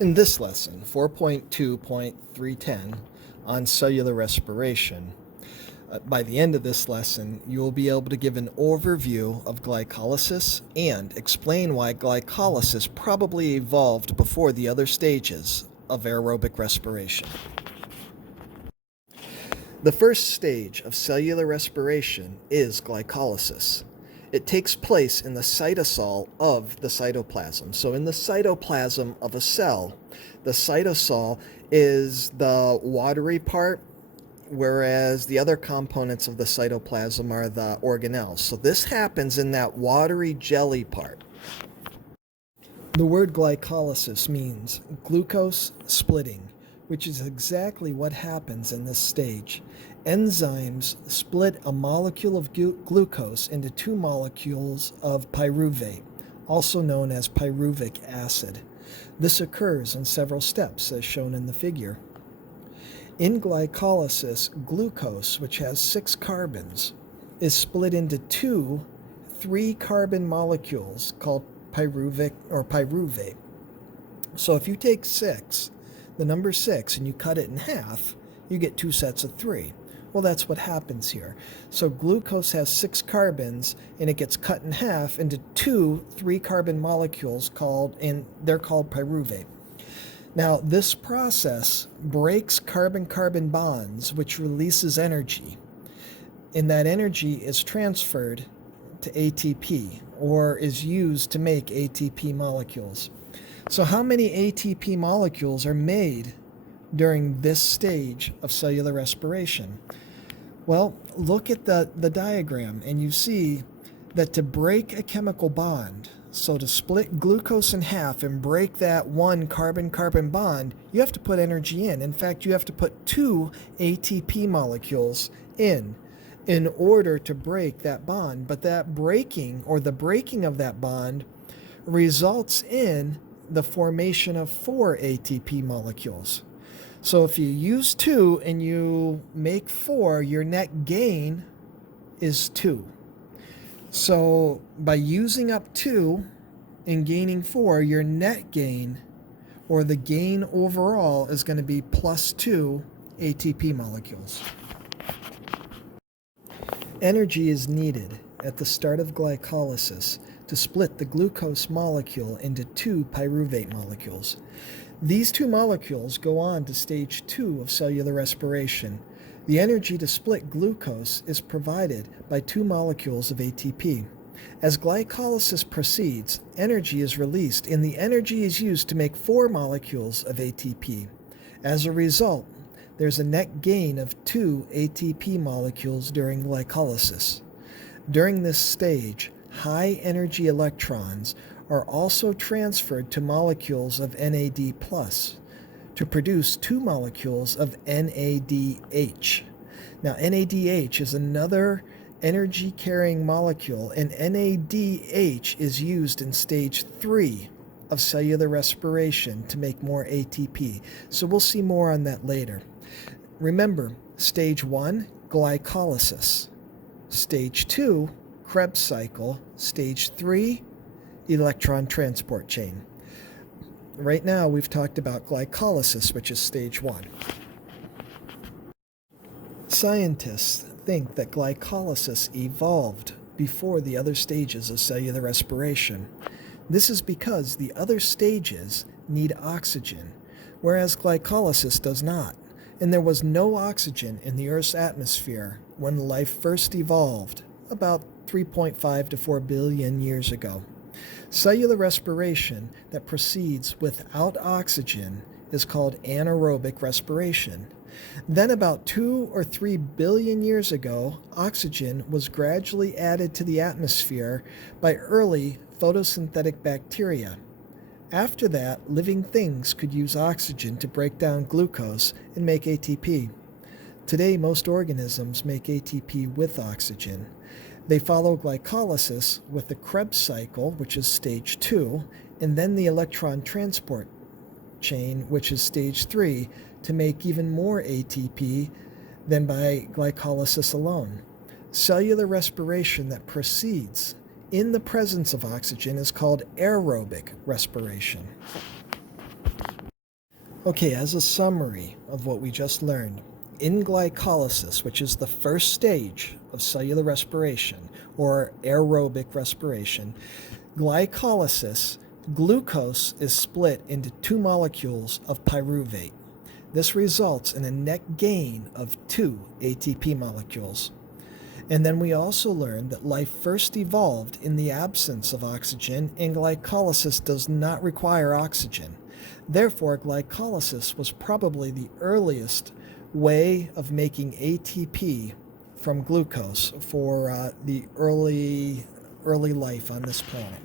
In this lesson, 4.2.310 on cellular respiration, by the end of this lesson, you will be able to give an overview of glycolysis and explain why glycolysis probably evolved before the other stages of aerobic respiration. The first stage of cellular respiration is glycolysis. It takes place in the cytosol of the cytoplasm. So in the cytoplasm of a cell, the cytosol is the watery part, whereas the other components of the cytoplasm are the organelles. So this happens in that watery jelly part. The word glycolysis means glucose splitting, which is exactly what happens in this stage. Enzymes split a molecule of glucose into two molecules of pyruvate, also known as pyruvic acid. This occurs in several steps, as shown in the figure. In glycolysis, glucose, which has 6 carbons, is split into two 3-carbon molecules called pyruvic or pyruvate. So if you take 6, the number 6, and you cut it in half, you get 2 sets of 3. Well, that's what happens here. So glucose has 6 carbons, and it gets cut in half into two 3-carbon molecules they're called pyruvate. Now, this process breaks carbon-carbon bonds, which releases energy, and that energy is transferred to ATP, or is used to make ATP molecules. So how many ATP molecules are made during this stage of cellular respiration? Well, look at the diagram, and you see that to break a chemical bond, so to split glucose in half and break that one carbon-carbon bond, you have to put energy in. In fact, you have to put 2 ATP molecules in order to break that bond. But that breaking, or the breaking of that bond, results in the formation of 4 ATP molecules. So if you use 2 and you make 4, your net gain is 2. So by using up 2 and gaining 4, your net gain, or the gain overall, is going to be plus 2 ATP molecules. Energy is needed at the start of glycolysis to split the glucose molecule into 2 pyruvate molecules. These 2 molecules go on to stage 2 of cellular respiration. The energy to split glucose is provided by 2 molecules of ATP. As glycolysis proceeds, energy is released, and the energy is used to make 4 molecules of ATP. As a result, there's a net gain of 2 ATP molecules during glycolysis. During this stage, high-energy electrons are also transferred to molecules of NAD+ to produce 2 molecules of NADH. Now, NADH is another energy-carrying molecule, and NADH is used in stage 3 of cellular respiration to make more ATP. So we'll see more on that later. Remember, stage 1, glycolysis. Stage 2, Krebs cycle. Stage 3, electron transport chain. Right now, we've talked about glycolysis, which is stage 1. Scientists think that glycolysis evolved before the other stages of cellular respiration. This is because the other stages need oxygen, whereas glycolysis does not. And there was no oxygen in the Earth's atmosphere when life first evolved, about 3.5 to 4 billion years ago. Cellular respiration that proceeds without oxygen is called anaerobic respiration. Then about 2 or 3 billion years ago, oxygen was gradually added to the atmosphere by early photosynthetic bacteria. After that, living things could use oxygen to break down glucose and make ATP. Today, most organisms make ATP with oxygen. They follow glycolysis with the Krebs cycle, which is stage 2, and then the electron transport chain, which is stage 3, to make even more ATP than by glycolysis alone. Cellular respiration that proceeds in the presence of oxygen is called aerobic respiration. Okay, as a summary of what we just learned, in glycolysis, which is the first stage of cellular respiration or aerobic respiration, glycolysis, glucose is split into two molecules of pyruvate. This results in a net gain of two ATP molecules. And then we also learned that life first evolved in the absence of oxygen, and glycolysis does not require oxygen. Therefore, glycolysis was probably the earliest way of making ATP from glucose for the early life on this planet.